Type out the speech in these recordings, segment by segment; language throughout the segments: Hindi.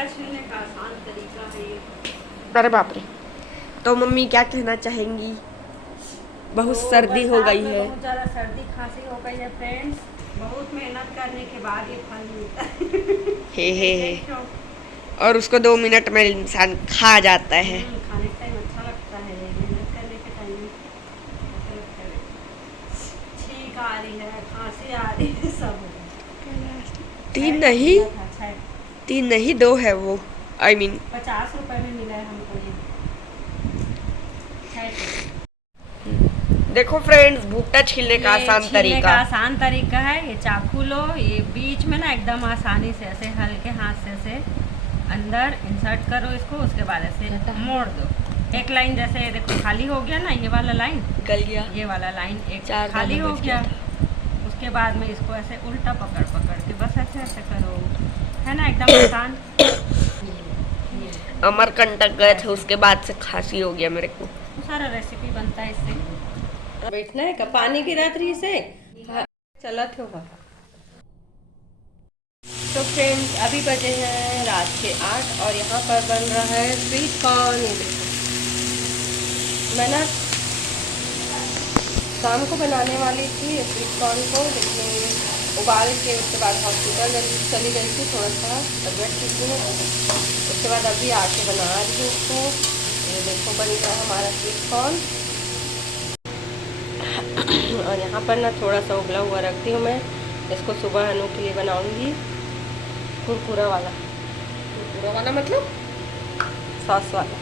भुट्टा छीलने का आसान तरीका है ये। अरे बाप रे। तो मम्मी क्या कहना चाहेंगी? बहुत तो सर्दी हो बरसात गई में है। बहुत ज़्यादा सर्दी खांसी हो गई है फ्रेंड्स। बहुत मेहनत करने के बाद ये फल मिलता है। ऐसे हे। ही शौक। और उसको 2 मिनट में इंसान खा जाता है। खाने के टाइम अच्छा लगता है, मेहनत करने के टाइम अच्छा लगता है। छींक आ रही है, खांसी आ रही है, सब हो रहा है। तीन तो नहीं, मिला था अच्छा है। 2 है वो। आई मीन 50 रुपए में मिला है हमको ये। अच्छा है तो। देखो फ्रेंड्स, भुट्टा छीलने का ये आसान छीलने का तरीका। आसान तरीका है। ये चाकू लो, ये बीच में ना एकदम आसानी से ऐसे हल्के हाथ से ऐसे अंदर इंसर्ट करो इसको, उसके बाद ऐसे मोड़ दो। एक लाइन जैसे देखो खाली हो गया ना, ये वाला लाइन, गल गया। ये वाला लाइन एक चार खाली दाना हो बच गया। गया था। उसके बाद में इसको ऐसे उल्टा पकड़ पकड़ के बस ऐसे ऐसे करो, है ना, एकदम आसान। ये अमरकंटक गए थे, ऐसे उसके बाद से खांसी हो गया मेरे को। तो सारा रेसिपी बनता है इससे। बैठना है का पानी गिरा रही से चला थे होगा। तो फ्रेंड्स अभी बजे हैं रात के 8 और यहाँ पर बन रहा है स्वीट कॉर्न। ये देखो, मैं ना शाम को बनाने वाली थी स्वीट कॉर्न को, लेकिन उबाल के उसके बाद हॉस्पिटल चली गई थी, थोड़ा सा तबियत ठीक नहीं है। उसके बाद अभी आके बना रही हूँ उसको। ये देखो बन गया हमारा स्वीट कॉर्न। और यहाँ पर ना थोड़ा सा उबला हुआ रखती हूँ मैं, इसको सुबह हनु के लिए बनाऊँगी। कुरकुरा वाला, बुरा वाला मतलब सॉस वाला।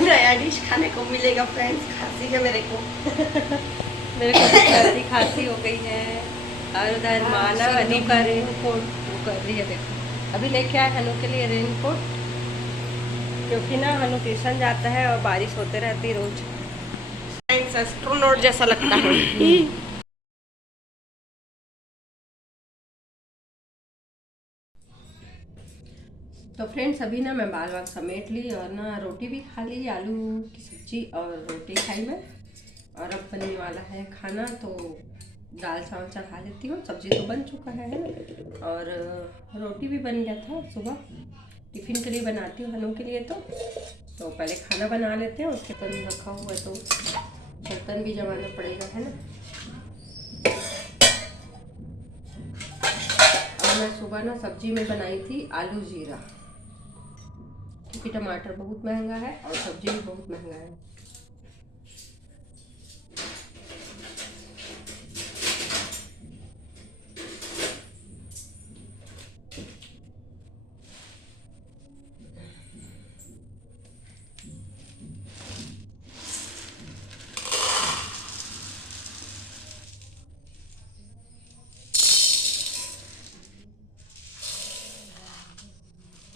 नया डिश खाने को मिलेगा फ्रेंड्स। खांसी है मेरे को। मेरे को भी सर्दी खांसी हो गई है। और उधर मानव हनु का रेनकोट वो कर रही है देखो। अभी लेके आए हनु के लिए रेनकोट, क्योंकि ना हनु ट्यूशन जाता है और बारिश होते रहती रोज। फ्रेंड्स एस्ट्रोनॉट जैसा लगता है। तो फ्रेंड्स अभी ना मैं बाल बाल समेट ली और ना रोटी भी खा ली, आलू की सब्जी और रोटी खाई मैं। और अब बनने वाला है खाना, तो दाल चावल चढ़ा लेती हूँ। सब्जी तो बन चुका है ना, और रोटी भी बन गया था सुबह, टिफ़िन के लिए बनाती हूँ हनु के लिए। तो पहले खाना बना लेते हैं, उसके पर रखा हुआ है तो बर्तन भी जमाना पड़ेगा, है ना। और मैं सुबह ना सब्जी में बनाई थी आलू जीरा, क्योंकि टमाटर बहुत महंगा है और सब्जी भी बहुत महंगा है।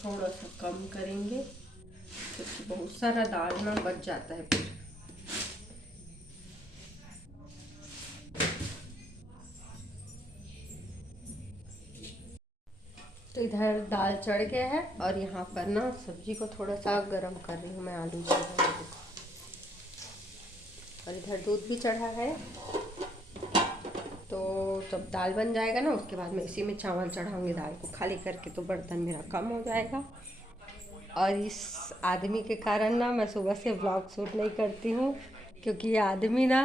थोड़ा सा कम करेंगे क्योंकि बहुत सारा दाल ना बच जाता है फिर। तो इधर दाल चढ़ गया है और यहाँ पर ना सब्जी को थोड़ा सा गर्म कर रही हूँ मैं, आलू जीरा देखो। और इधर दूध भी चढ़ा है। तो जब दाल बन जाएगा ना, उसके बाद मैं इसी में चावल चढ़ाऊँगी। दाल को खाली करके तो बर्तन मेरा कम हो जाएगा। और इस आदमी के कारण ना मैं सुबह से व्लॉग शूट नहीं करती हूँ, क्योंकि ये आदमी ना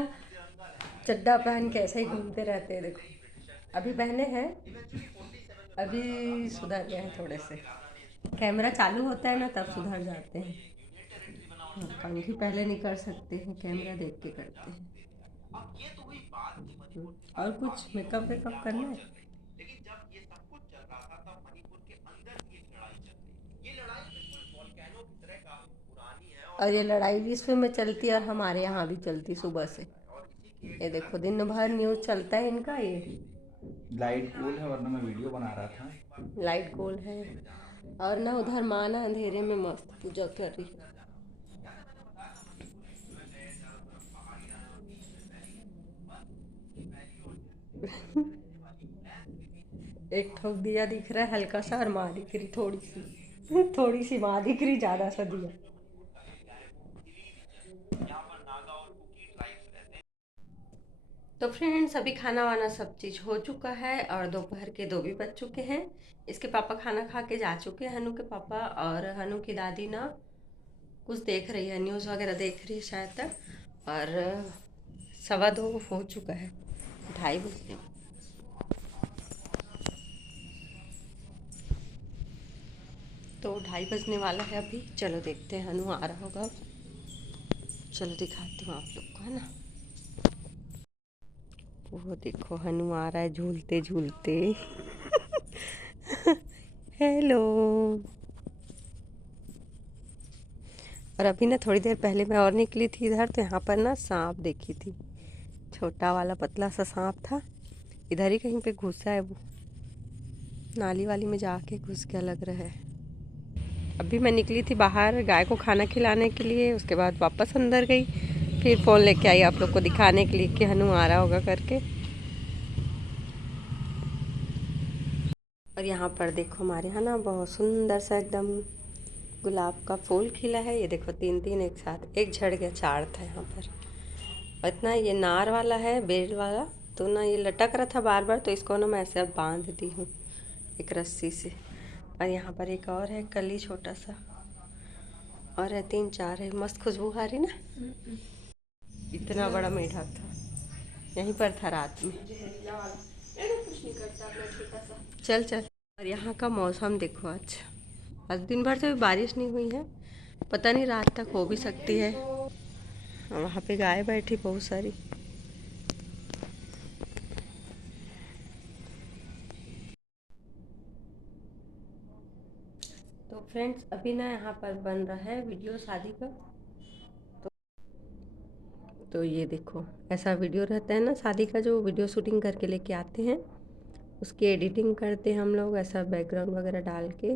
चड्डा पहन के ऐसे ही घूमते रहते हैं देखो। अभी पहने हैं, अभी सुधर गए हैं थोड़े से। कैमरा चालू होता है ना तब सुधर जाते हैं। हाँ, कंघी पहले नहीं कर सकते हैं, कैमरा देख के करते हैं। और कुछ मेकअप वेकअप करना है। और ये लड़ाई विश्व में चलती है और हमारे यहाँ भी चलती सुबह से। ये देखो दिन भर न्यूज़ चलता है इनका। ये लाइट कूल है वरना मैं वीडियो बना रहा था। लाइट गोल है। और ना उधर माँ ना अंधेरे में मस्त पूजा कर रही है। एक ठोक दिया दिख रहा है हल्का सा, और माँ दिख रही थोड़ी सी। थोड़ी सी माँ दिख रही, ज़्यादा सा दिया। तो फ्रेंड्स अभी खाना वाना सब चीज़ हो चुका है और दोपहर के 2 भी बज चुके हैं। इसके पापा खाना खा के जा चुके हैं, हनु के पापा, और हनु की दादी ना कुछ देख रही है, न्यूज़ वगैरह देख रही है शायद तक। और 2:15 हो चुका है, 2:30 बजे। तो 2:30 बजने वाला है अभी। चलो देखते हैं, हनु आ रहा होगा। चलो दिखाती हूँ आप लोग को, है ना। वो देखो हनु आ रहा है झूलते झूलते। हेलो। और अभी ना थोड़ी देर पहले मैं और निकली थी इधर, तो यहाँ पर ना सांप देखी थी, छोटा वाला पतला सा सांप था। इधर ही कहीं पे घुसा है वो, नाली वाली में जाके घुस गया लग रहा है। अभी मैं निकली थी बाहर गाय को खाना खिलाने के लिए, उसके बाद वापस अंदर गई, फिर फ़ोन लेके आई आप लोग को दिखाने के लिए कि हनु आ रहा होगा करके। और यहाँ पर देखो हमारे यहाँ ना बहुत सुंदर सा एकदम गुलाब का फूल खिला है। ये देखो 3 एक साथ, एक झड़ गया, 4 था यहाँ पर। और इतना ये नार वाला है, बेल वाला, तो ना ये लटक रहा था बार बार, तो इसको ना मैं ऐसे बांध दी हूँ एक रस्सी से। और यहाँ पर एक और है कली छोटा सा, और है 3-4 है। मस्त खुशबू आ रही ना। इतना बड़ा मेढक था, यहीं पर था रात में। चल चल। और यहाँ का मौसम देखो, आज दिन भर से बारिश नहीं हुई है, पता नहीं रात तक हो भी सकती है। वहाँ पे गाय बैठी बहुत सारी। तो फ्रेंड्स अभी ना यहाँ पर बन रहा है वीडियो शादी का। तो ये देखो ऐसा वीडियो रहता है ना शादी का, जो वीडियो शूटिंग करके लेके आते हैं, उसकी एडिटिंग करते हैं हम लोग, ऐसा बैकग्राउंड वगैरह डाल के,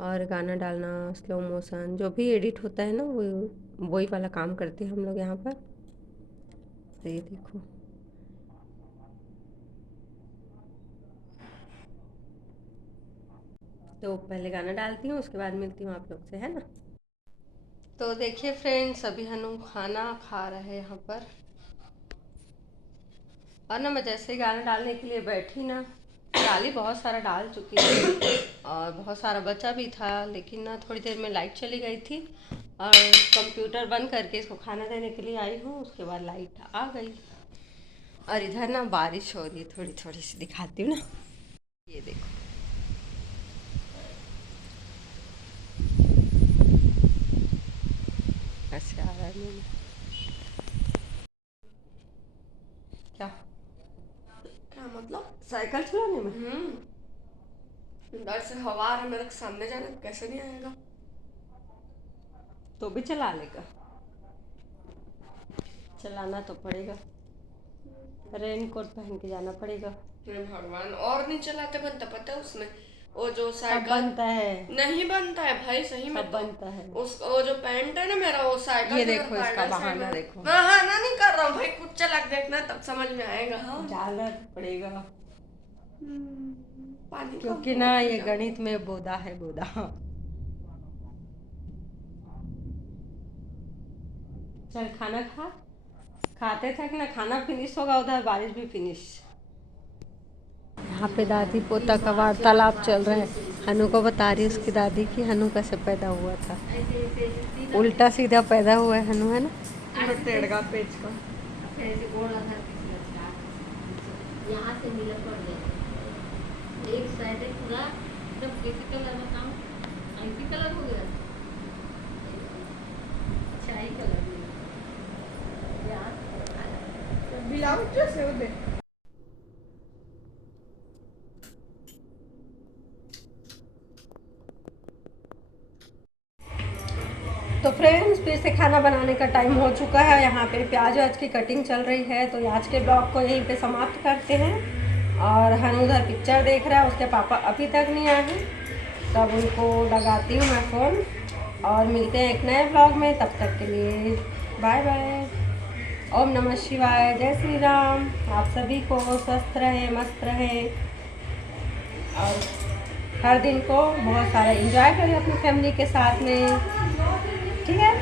और गाना डालना, स्लो मोशन, जो भी एडिट होता है ना वो वही वाला काम करते हैं हम लोग यहाँ पर। तो ये देखो, तो पहले गाना डालती हूँ, उसके बाद मिलती हूँ आप लोग से, है ना। तो देखिए फ्रेंड्स अभी हनु खाना खा रहे हैं यहाँ पर। और ना मैं जैसे गाना डालने के लिए बैठी ना, डाली, बहुत सारा डाल चुकी थी और बहुत सारा बचा भी था, लेकिन ना थोड़ी देर में लाइट चली गई थी और कंप्यूटर बंद करके इसको खाना देने के लिए आई हूँ, उसके बाद लाइट आ गई। और इधर ना बारिश हो रही है, थोड़ी थोड़ी सी दिखाती हूँ ना। ये देखो, ऐसे आ रहा है नहीं। क्या क्या मतलब? साइकिल चलाने में? अंदर से हवा आ रहा है, मेरे सामने जाना कैसे नहीं आएगा? तो भी चला लेगा, चलाना तो पड़ेगा, रेन कोट पहन के जाना पड़ेगा। अरे भगवान, और नहीं चलाते बनता, पता है उसमें वो जो सब साइकिल बनता है, नहीं बनता है भाई, सही में। सब बनता है। उस वो जो पैंट है ना मेरा, वो साइकिल ये से देखो मेरा इसका पैडल साइड बहाना में। देखो। बहाना नहीं कर रहा हूँ भाई, कुछ चला के देखना तब समझ में आएगा। हाँ, डालना तो पड़ेगा, पानी का क्योंकि ना ये गणित में बोदा है, बोदा। चल खाना खा, खाते थे कि ना, खाना फिनिश होगा, उधर बारिश भी फिनिश। यहाँ पे दादी पोता का वार्तालाप चल रहा है। हनु को बता रही है उसकी दादी कि हनु कैसे पैदा हुआ था। उल्टा सीधा पैदा हुआ है हनु, है ना। टेढ़ा पेच का। यहाँ से मिला पड़ गया, एक साइड है पूरा एकदम कैसी कलर बताऊँ, ऐसी कलर हो गया, चाय कलर ब्लाउज जैसे हो गए। तो फ्रेंड्स फिर से खाना बनाने का टाइम हो चुका है। यहाँ पे प्याज व्याज की कटिंग चल रही है, तो आज के ब्लॉग को यहीं पे समाप्त करते हैं। और हनु उधर पिक्चर देख रहा है, उसके पापा अभी तक नहीं आए हैं, तब उनको लगाती हूँ मैं फ़ोन, और मिलते हैं एक नए ब्लॉग में। तब तक के लिए बाय बाय, ओम नमः शिवाय, जय श्री राम। आप सभी को स्वस्थ रहें, मस्त रहें, और हर दिन को बहुत सारा एंजॉय करें अपनी फैमिली के साथ में, ठीक है।